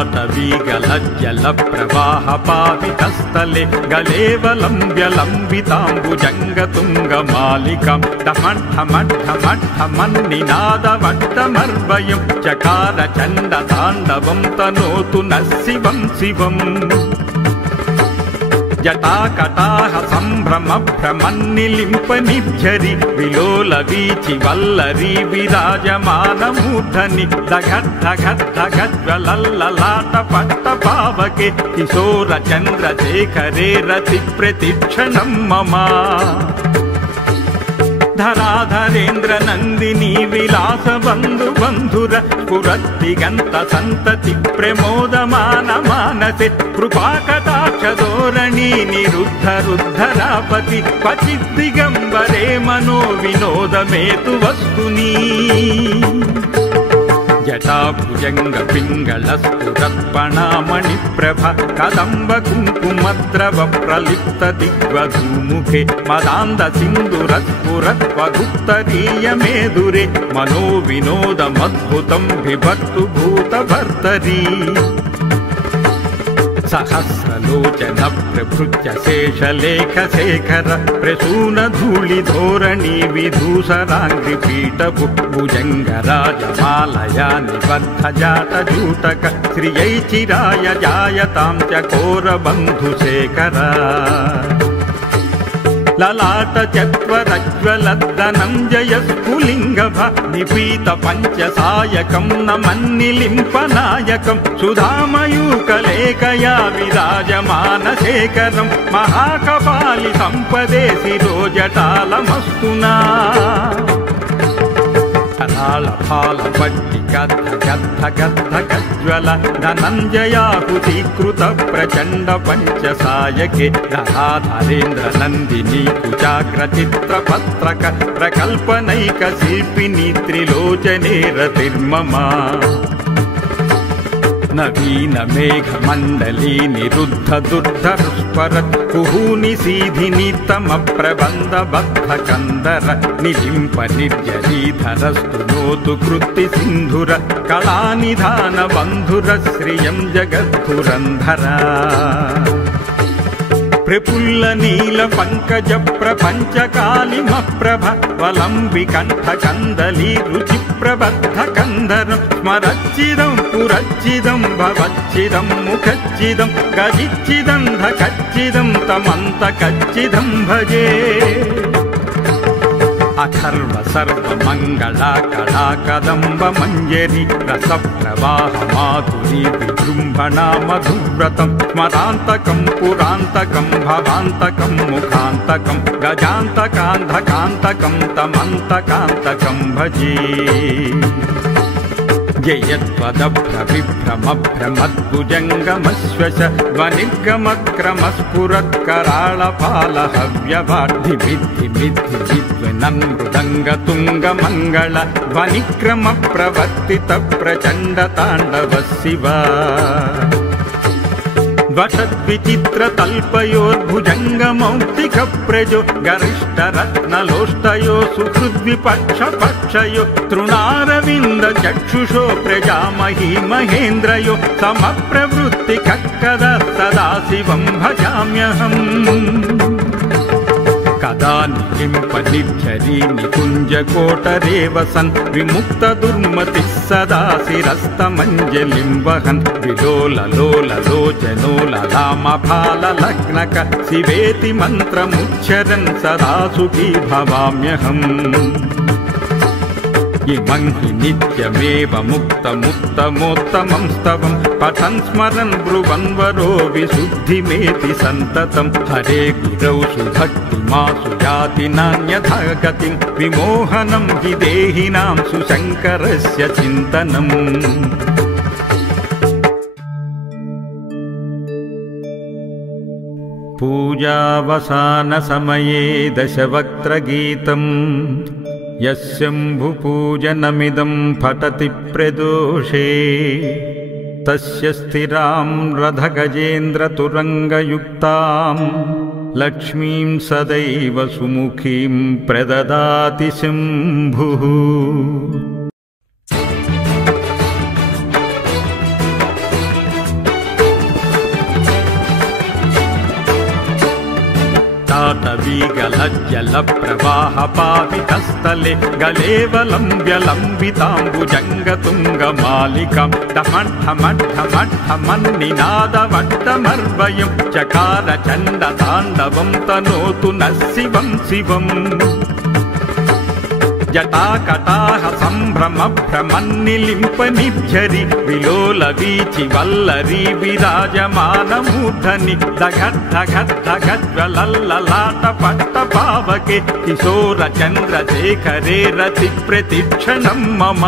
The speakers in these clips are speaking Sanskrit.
ललाटवीगलज्जलप्रवाहपावितस्थले गलेवलम्ब्यलम्बिताम्बुजङ्गतुङ्गमालिकां ढमढमढमढमन्निनादवट्टमर्वयं चकार चण्डताण्डवं तनोतु नः शिवं शिवम् जटाकटाह सम्भ्रमभ्रमन्निलिम्पनिभ्यरि विलोलवीचि वल्लरी विराजमानमूर्धनि दघड्ढघड्ढघज्ज्वलल्ललाटपट्टपावके किशोरचन्द्रशेखरे रतिप्रतिक्षणं मम धराधरेन्द्र नन्दिनी विलास बन्धु बन्धुर स्फुरद्दिगन्त सन्तति प्रमोदमान मानसे कृपाकटाक्षधोरणी निरुद्ध रुद्धरापति क्वचिद्दिगम्बरे मनो विनोदमेतु वस्तुनि जटाभुजङ्गपिङ्गलस्फुरत्पणामणिप्रभ कदम्ब कुङ्कुमद्रव प्रलिप्त दिग्वधूमुखे मदान्दसिन्दुरस्फुरत्वगुप्तरीयमेदुरे मनो विनोदमद्भुतं बिभर्तु भूतभर्तरी सहस्रलोचन प्रभृत्य शेषलेखशेखर प्रसूनधूलिधोरणी विधूसराङ्घ्रिपीठभु भुजङ्गराजमालया निबद्धजाटजूटक श्रियै चिराय जायतां चकोरबन्धुशेखर ललाट चत्वरज्वलद्धनं स्फुलिङ्गभ निपीत पञ्चसायकं नमन्निलिम्पनायकं सुधामयूकलेकया विराजमानशेखरं महाकपालि सम्पदे शिरोजटालमस्तुना कराळफालपट्टिकद्धगद्धगद्धगज्ज्वल धनञ्जयाहुतीकृत प्रचण्ड पञ्चसायके धराधरेन्द्र नन्दिनी कुचाग्रचित्रपत्रक प्रकल्पनैक शिल्पिनी त्रिलोचने रतिर्मम नवीन मेघमण्डली निरुद्ध दुर्धरुस्फरत् कुहूनि सीधिनीतम प्रबन्ध बद्ध कन्दर निलिम्प निर्जरीधरस्तु नोतु कृत्ति सिन्धुर कलानिधान बन्धुर श्रियं जगद्धुरन्धर प्रफुल्ल नील पंकज प्रपंच कालिमप्रभ वलंबिकंठ कंदली रुचि प्रबद्ध कंदर स्मरच्चिदं पुरच्चिदं भवच्चिदं मुखच्चिदं गजिच्चिदं धकच्चिदं तमन्त कच्चिदं भजे अथर्व सर्व मंगला कला कदम्ब मंजरी रस प्रवाह माधुरी विजृंभणा मधुव्रतं स्मरान्तकं पुरान्तकं भवान्तकं मुखान्तकं गजान्तकान्धकान्तकं तमन्तकान्तकं भजे जयत्वदभ्रविभ्रमभ्रमद्भुजङ्गमश्वश ध्वनिर्गमक्रमस्फुरत्कराळपालहव्यवाढि विद्धि विद्धि विद्वनं मृदङ्गतुङ्गमङ्गल ध्वनिक्रमप्रवर्तित प्रचण्डताण्डव शिव वटद्विचित्रतल्पयोर्भुजङ्गमौक्तिकप्रजो गरिष्ठरत्नलोष्टयो सुहृद्विपक्षपक्षयो तृणारविन्दचक्षुषो प्रजामही महेन्द्रयो समप्रवृत्तिकक्कद सदा शिवं भजाम्यहम् कदा निलिम्पनिर्झरी निकुञ्जकोटरे वसन् विमुक्तदुर्मतिः सदा शिरस्तमञ्जलिं वहन् विलोललोललोचनो ललामफाललग्नक शिवेति मन्त्रमुच्चरन् सदा सुखी भवाम्यहम् इमं हि नित्यमेव मुक्तमुत्तमोत्तमं स्तवं पठन् स्मरन् ब्रुवन् वरो विशुद्धिमेति सन्ततं हरे गुरौ सुभक्तिमासु याति नान्यथा गतिं विमोहनं हि देहिनां सुशङ्करस्य चिन्तनम् पूजावसानसमये दशवक्त्रगीतम् यस्यम्भुपूजनमिदं पठति प्रदोषे तस्य स्थिरां रथगजेन्द्रतुरङ्गयुक्तां लक्ष्मीं सदैव सुमुखीं प्रददाति शम्भुः। जटाटवीगलज्जलप्रवाहपावितस्थले गलेवलं व्यलम्बिताम्बुजङ्गतुङ्गमालिकां ढमढमढमढमन्निनादवट्टमर्वयं चकार चण्डताण्डवं तनोतु नः शिवं शिवम् जटाकटाह सम्भ्रमभ्रमन्निलिम्पनिभ्यरि विलोलवीचि वल्लरी विराजमानमूर्धनि दघड्ढघड्ढघज्ज्वलल्ललाटपट्टपावके किशोरचन्द्रशेखरे रतिप्रतिक्षणं मम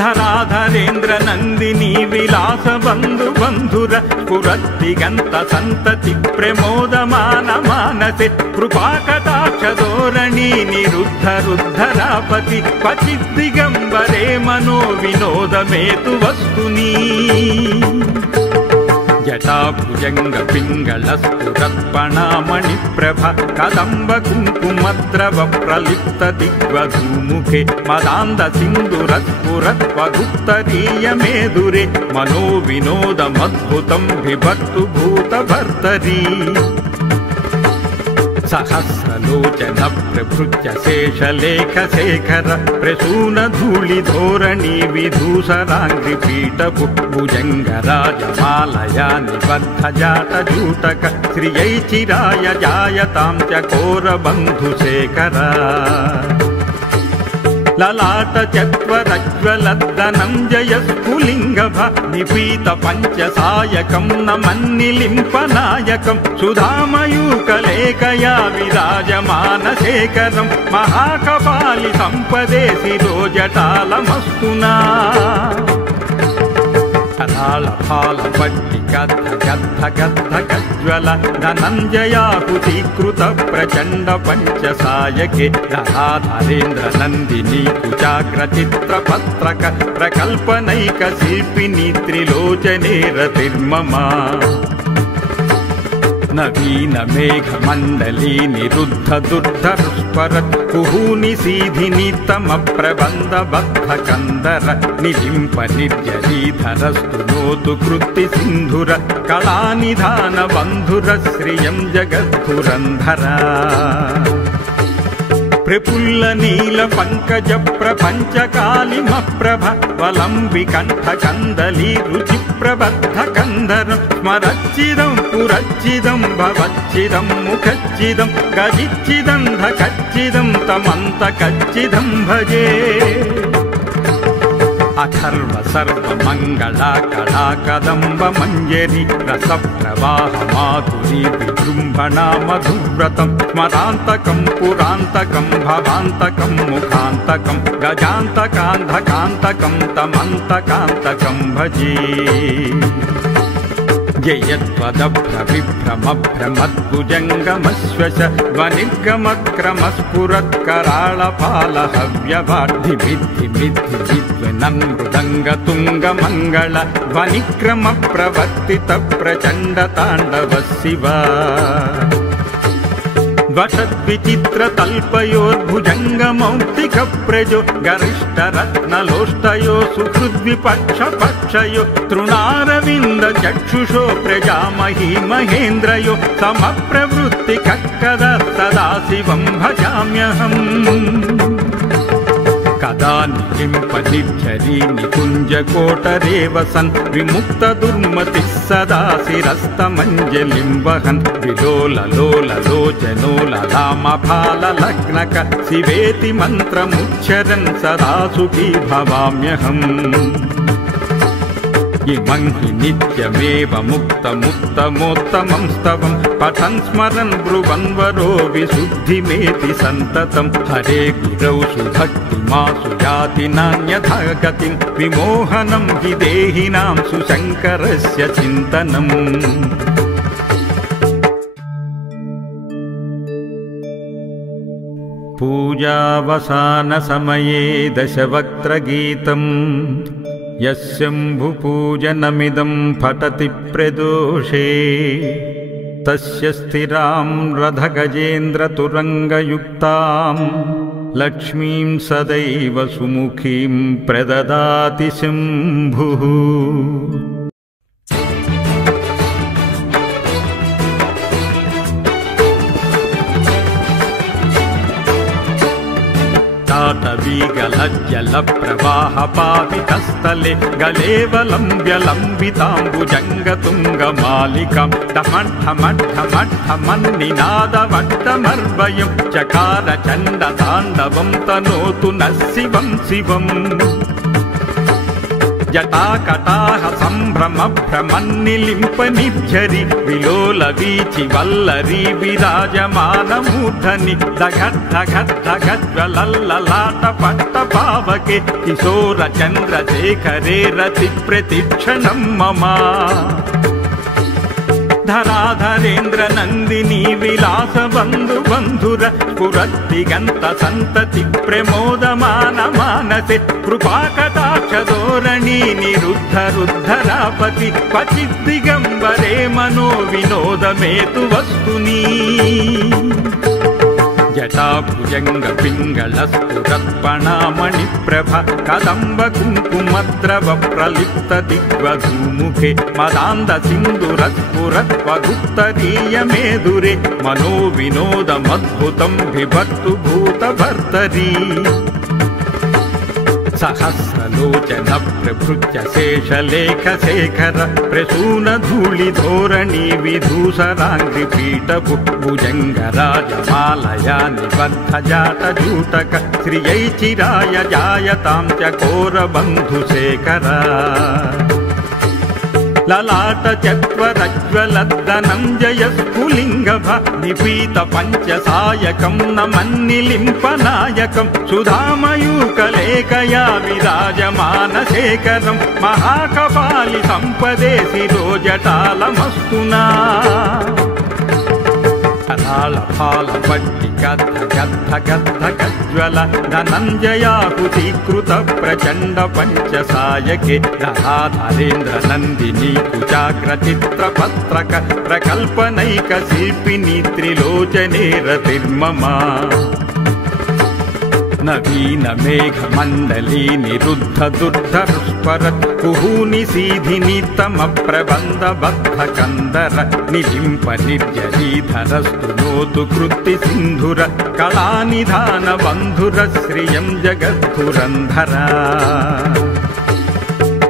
धराधरेन्द्र नन्दिनी विलास बन्धु बन्धुर स्फुरद्दिगन्त सन्तति प्रमोदमान मानसे कृपाकटाक्षधोरणी निरुद्ध रुद्धरापति क्वचिद्दिगम्बरे मनो विनोदमेतु वस्तुनि जटाभुजंग पिंगलस्फुरत्पणामणिप्रभ कदम्ब कुङ्कुमद्रव प्रलिप्त दिग्वधूमुखे मदान्द सिन्दूरस्फुरत्वगुप्तरीयमेदुरे मनो विनोदमद्भुतं बिभर्तु भूतभर्तरी सहस्रलोचन प्रभृत्य शेषलेखशेखर प्रसूनधूलिधोरणी विधूसराङ्घ्रिपीठभु भुजङ्गराजमालया निबद्धजाटजूटक श्रियै चिराय जायतां चकोरबन्धुशेखर ललाट चत्वरज्वलद्दनं जयस्फुलिङ्गभ निपीत पञ्चसायकं नमन्निलिम्पनायकं सुधामयूकलेकया विराजमानशेखरं महाकपालि सम्पदे शिरोजटालमस्तुना कराळफालपट्टिकद्धगद्धगद्धगज्ज्वल धनञ्जयाहुतीकृत प्रचण्ड पञ्चसायके धराधरेन्द्र नन्दिनी कुचाग्रचित्रपत्रक प्रकल्पनैक शिल्पिनी त्रिलोचने रतिर्मम नवीन मेघमण्डली निरुद्ध दुर्धरुस्फरत् कुहूनि सीधिनि तम प्रबन्ध बद्ध कन्दर निलिम्प निर्जरीधरस्तु नोतु कृत्ति सिन्धुर कलानिधान बन्धुर श्रियं जगद्धुरन्धर प्रफुल्ल नील पंकज प्रपंच कालिमप्रभ वलंबिकंठ कंदली रुचि प्रबद्ध कंदर स्मरच्चिदं पुरच्चिदं भवच्चिदं मुखच्चिदं गजिच्चिदं धकच्चिदं तमन्त कच्चिदं भजे अथर्व सर्व मंगला कला कदम्ब मंजरी रस प्रवाह माधुरी विजृंभणा मधुव्रतं स्मरान्तकं पुरान्तकं भवान्तकं मुखान्तकं गजान्तकान्धकान्तकं तमन्तकान्तकं भजे जयत्वदभ्रविभ्रमभ्रमद्भुजङ्गमश्वश ध्वनिर्गमक्रमस्फुरत्कराळपालहव्यवाढिभिद्धिभिद्धिनन्मृदङ्गतुङ्गमङ्गल ध्वनिक्रमप्रवर्तितप्रचण्डताण्डव शिव वषद्विचित्रतल्पयोर्भुजङ्गमौक्तिकप्रजो गरिष्ठरत्नलोष्टयो सुहृद्विपक्षपक्षयो तृणारविन्दचक्षुषो प्रजामही महेन्द्रयो समप्रवृत्तिकक्कद सदा शिवं भजाम्यहम् कदा निलिम्पनिर्झरी निकुञ्जकोटरे वसन् विमुक्त दुर्मतिः सदा शिरस्तमञ्जलिं वहन् विलोललोललोचनो ललामफाललग्नक शिवेति मन्त्रमुच्चरन् सदा सुखी भवाम्यहम् इमं हि नित्यमेव मुक्तमुत्तमोत्तमं स्तवं पठन् स्मरन् ब्रुवन् वरो विशुद्धिमेति सन्ततं हरे गुरौ सुभक्तिमासु याति नान्यथा गतिं विमोहनं हि देहिनां सुशङ्करस्य चिन्तनम् पूजावसानसमये दशवक्त्रगीतम् यस्यम्भुपूजनमिदं पठति प्रदोषे तस्य स्थिरां रथगजेन्द्रतुरङ्गयुक्तां लक्ष्मीं सदैव सुमुखीं प्रददाति शम्भुः। ललाटवीगलज्जलप्रवाहपावितस्थले गलेवलम्ब्यलम्बिताम्बुजङ्गतुङ्गमालिकां ढमढमढमढमन्निनादवट्टमर्वयं चकार चण्डताण्डवं तनोतु नः शिवं शिवम् जटाकटाह सम्भ्रमभ्रमन्निलिम्पनिर्झरि विलोलवीचि वल्लरी विराजमानमूर्धनि दघड्ढघड्ढघज्ज्वलल्ललाटपट्टपावके किशोरचन्द्रशेखरे रतिप्रतिक्षणं मम धराधरेन्द्र नन्दिनी विलास बन्धु बन्धुर स्फुरद्दिगन्त सन्तति प्रमोदमान मानसे कृपाकटाक्षधोरणी निरुद्ध रुद्धरापति क्वचिद्दिगम्बरे मनो विनोदमेतु वस्तुनि जटाभुजङ्गपिङ्गलस्फुरत्पणामणिप्रभ कदम्ब कुङ्कुमद्रव प्रलिप्त दिग्वधूमुखे मदान्दसिन्दुरस्फुरत्वगुप्तरीयमेदुरे मनो विनोदमद्भुतं बिभर्तु भूतभर्तरी सहस्रलोचन प्रभृत्य शेषलेखशेखर प्रसूनधूलिधोरणी विधूसराङ्घ्रिपीठभु भुजङ्गराजमालया निबद्धजाटजूटक श्रियै चिराय जायतां चकोरबन्धुशेखर ललाट चत्वरज्ज्वलद्धनञ्जय स्फुलिङ्गभ निपीत पञ्चसायकं नमन्निलिम्पनायकं सुधामयूकलेकया विराजमानशेखरं महाकपालि सम्पदे शिरोजटालमस्तुना कराळफालपट्टिगद्धगद्धगद्धगज्ज्वल धनञ्जयाहुतीकृत प्रचण्ड पञ्चसायके धराधरेन्द्र नन्दिनी कुचाग्रचित्रपत्रक प्रकल्पनैक शिल्पिनी त्रिलोचने रतिर्मम नवीन मेघमण्डली निरुद्ध दुर्धरुष्परत् कुहूनि सीधिनि तम प्रबन्ध बद्ध कन्दर निलिम्प निर्जरीधरस्तु नोतु कृत्ति सिन्धुर कलानिधान बन्धुर श्रियं जगद्धुरन्धर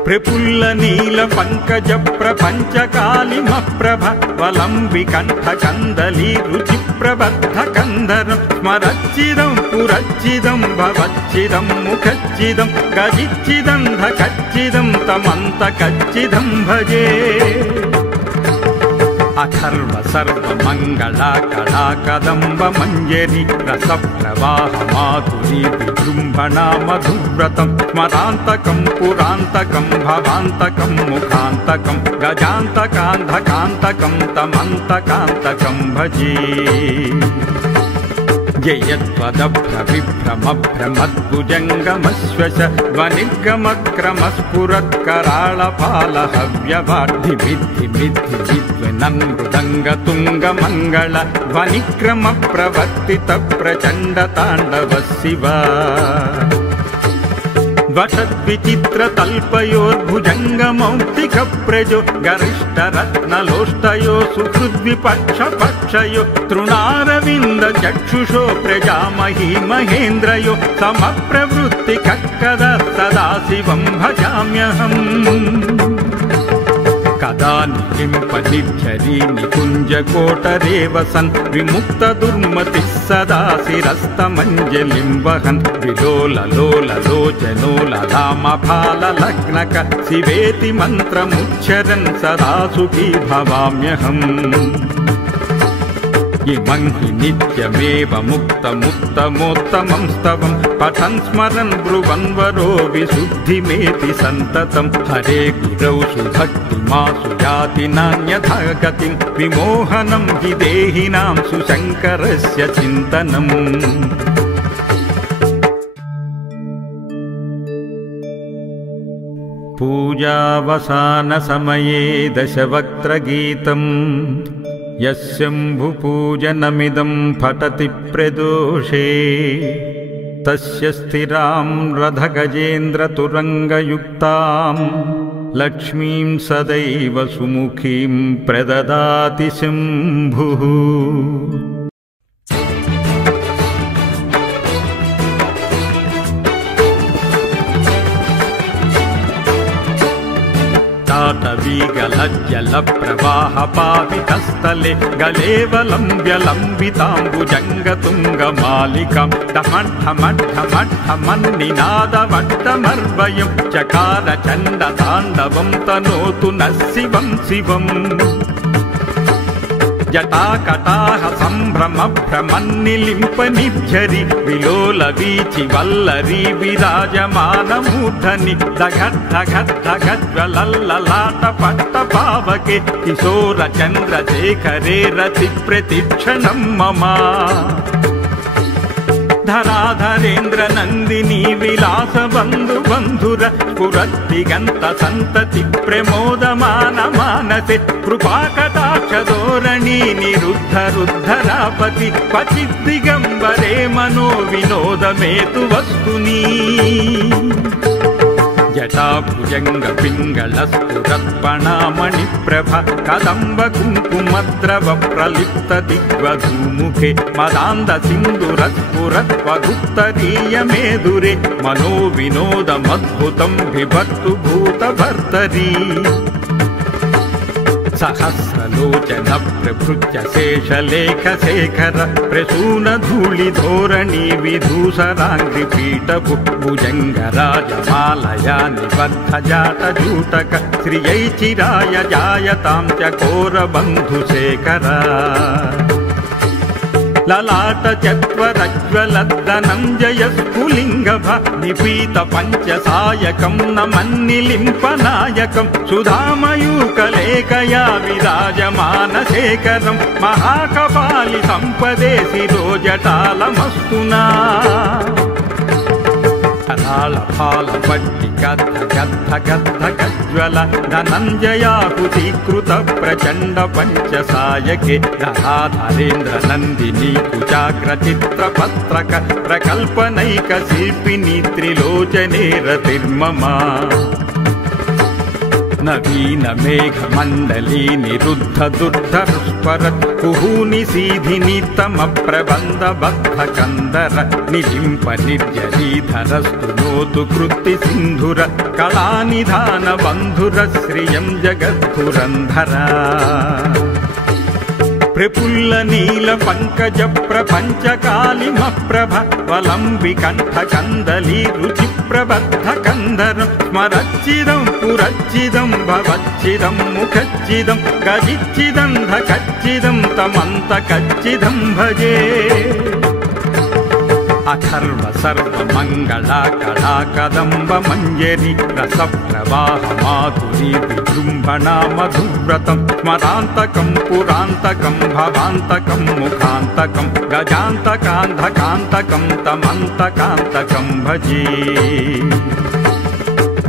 प्रफुल्ल नील पंकज प्रपंच कालिमप्रभ वलंबिकंठ कंदली रुचि प्रबद्ध कंदर स्मरच्चिदं पुरच्चिदं भवच्चिदं मुखच्चिदं गजिच्चिदं धकच्चिदं तमन्त कच्चिदं भजे अथर्व सर्व मंगला कला कदम्ब मंजरी रस प्रवाह माधुरी विजृंभणा मधुव्रतं स्मरान्तकं पुरान्तकं भवान्तकं मुखान्तकं गजान्तकान्धकान्तकं तमन्तकान्तकं भजे जयत्वदभ्रविभ्रमभ्रमद्भुजङ्गमश्वश ध्वनिक्रमक्रमस्फुरत्कराळपालहव्यवाढ्धिमिद्धिमिद्धिविद्वनमृदङ्गतुङ्गमङ्गल ध्वनिक्रमप्रवर्तितप्रचण्डताण्डव शिव वषद्विचित्रतल्पयोर्भुजङ्गमौक्तिकप्रजो गरिष्ठरत्नलोष्टयो सुहृद्विपक्षपक्षयो तृणारविन्दचक्षुषो प्रजामही महेन्द्रयो समप्रवृत्तिकक्कद सदाशिवं भजाम्यहम् कदा निलिम्पनिर्झरी निकुञ्जकोटरे वसन् विमुक्तदुर्मतिः सदा शिरस्तमञ्जलिं वहन् विलोललोललोचनो ललामफाललग्नक शिवेति मन्त्रमुच्चरन् सदा सुखी भवाम्यहम् इमं हि नित्यमेव मुक्तमुत्तमोत्तमं स्तवं पठन् स्मरन् ब्रुवन् वरो विशुद्धिमेति सन्ततं हरे गुरौ सुभक्तिमासु याति नान्यथा गतिं विमोहनं हि देहिनां सुशङ्करस्य चिन्तनम् पूजावसानसमये दशवक्त्रगीतम् यस्यम्भुपूजनमिदं पठति प्रदोषे तस्य स्थिरां रथगजेन्द्रतुरङ्गयुक्तां लक्ष्मीं सदैव सुमुखीं प्रददाति शम्भुः। वीगलज्जलप्रवाहपावितस्थले गलेवलं व्यलम्बिताम्बुजङ्गतुङ्गमालिकां ढमढमढमढमन्निनादवट्टमर्वयं चकार चण्डताण्डवं तनोतु नः शिवं शिवम् जटाकटाह सम्भ्रमभ्रमन्निलिम्पनिझरि विलोलवीचि वल्लरी विराजमानमूर्धनि दघड्ढघड्ढघज्ज्वलल्ललाटपट्टपावके किशोरचन्द्रशेखरे रतिप्रतिक्षणं मम धराधरेन्द्र नन्दिनी विलास बन्धु बन्धुर स्फुरद्दिगन्त सन्तति प्रमोदमान मानसे कृपाकटाक्षधोरणी निरुद्ध रुद्धरापति क्वचिद्दिगम्बरे मनो विनोदमेतु वस्तुनि जटाभुजङ्गपिङ्गलस्फुरत्पणामणिप्रभ कदम्ब कुङ्कुमद्रव प्रलिप्त दिग्वधूमुखे मदान्दसिन्दुरस्फुरत्वगुप्तरीयमेदुरे मनो विनोदमद्भुतं बिभर्तु भूतभर्तरी सहस्रलोचन प्रभृत्य शेषलेखशेखर प्रसूनधूलिधोरणी विधूसराङ्घ्रिपीठभु भुजङ्गराजमालया निबद्धजाटजूटक श्रियै चिराय जायतां चकोरबन्धुशेखर ललाट चत्वरज्वलद्धनञ्जयस्फुलिङ्गभ निपीत पञ्चसायकं नमन्निलिम्पनायकं सुधामयूकलेकया विराजमानशेखरं महाकपालि सम्पदे शिरोजटालमस्तुना कराळफालपट्टिगद्धगद्धगद्धगज्ज्वल धनञ्जयाहुतीकृत प्रचण्ड पञ्चसायके धराधरेन्द्र नन्दिनी कुचाग्रचित्रपत्रक प्रकल्पनैक शिल्पिनी त्रिलोचने रतिर्मम नवीन मेघमण्डली निरुद्ध दुर्धरुस्फरत् कुहूनि सीधिनि तम प्रबन्ध बद्ध कन्दर निलिम्प निर्जरीधरस्तु नोतु कृत्ति सिन्धुर कलानिधान बन्धुर श्रियं जगद्धुरन्धर प्रफुल्ल नील पंकज प्रपंच कालिमप्रभ वलंबिकंठ कंदली रुचि प्रबद्ध कंदर स्मरच्चिदं पुरच्चिदं भवच्चिदं मुखच्चिदं गजिच्चिदं धकच्चिदं तमन्त कच्चिदं भजे अथर्व सर्व मंगला कला कदम्ब मंजरी रस प्रवाह माधुरी विजृंभणा मधुव्रतं स्मरान्तकं पुरान्तकं भवान्तकं मुखान्तकं गजान्तकान्धकान्तकं तमन्तकान्तकं भजे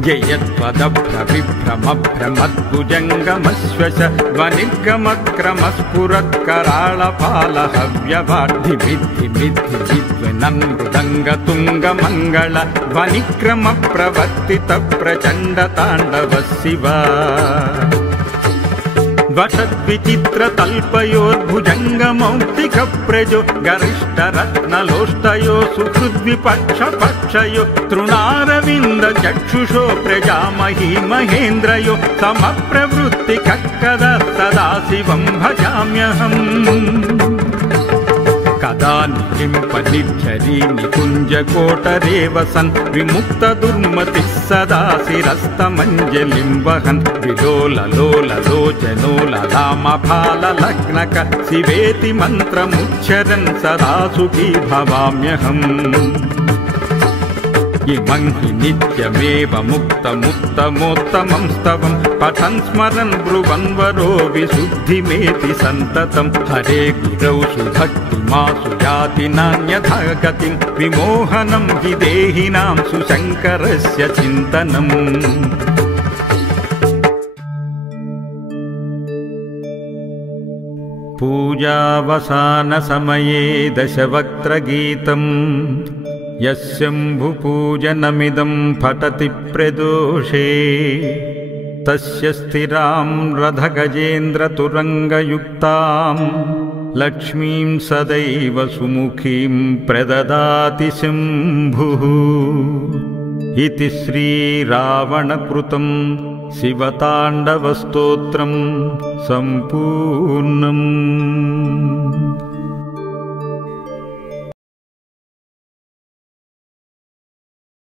जयत्पदभ्रविभ्रमभ्रमद्भुजङ्गमश्वश ध्वनिक्रमक्रमस्फुरत्कराळपालहव्यवाढिभिद्धिभिद्विनन्मृदङ्गतुङ्गमङ्गल ध्वनिक्रमप्रवर्तितप्रचण्डताण्डव शिव वषद्विचित्रतल्पयोर्भुजङ्गमौक्तिकप्रजो गरिष्ठरत्नलोष्टयो सुहृद्विपक्षपक्षयो तृणारविन्दचक्षुषो प्रजामही महेन्द्रयो समप्रवृत्तिकक्कद सदा शिवं भजाम्यहम् कदा निलिम्पनिर्झरी निकुञ्जकोटरे वसन् विमुक्तदुर्मतिः सदा शिरस्तमञ्जलिं वहन् विलोललोललोचनोललामफाललग्नक शिवेति मन्त्रमुच्चरन् सदा सुखी भवाम्यहम् इमं हि नित्यमेव मुक्तमुत्तमोत्तमं स्तवं पठन् स्मरन् ब्रुवन् वरो विशुद्धिमेति सन्ततं हरे गुरौ सुभक्तिमासु याति नान्यथा गतिं विमोहनं हि देहिनां सुशङ्करस्य चिन्तनम् पूजावसानसमये दशवक्त्रगीतम् यस्यम्भुपूजनमिदं पठति प्रदोषे तस्य स्थिरां रथगजेन्द्रतुरङ्गयुक्तां लक्ष्मीं सदैव सुमुखीं प्रददाति शम्भुः इति श्रीरावणकृतं शिवताण्डवस्तोत्रं सम्पूर्णम्।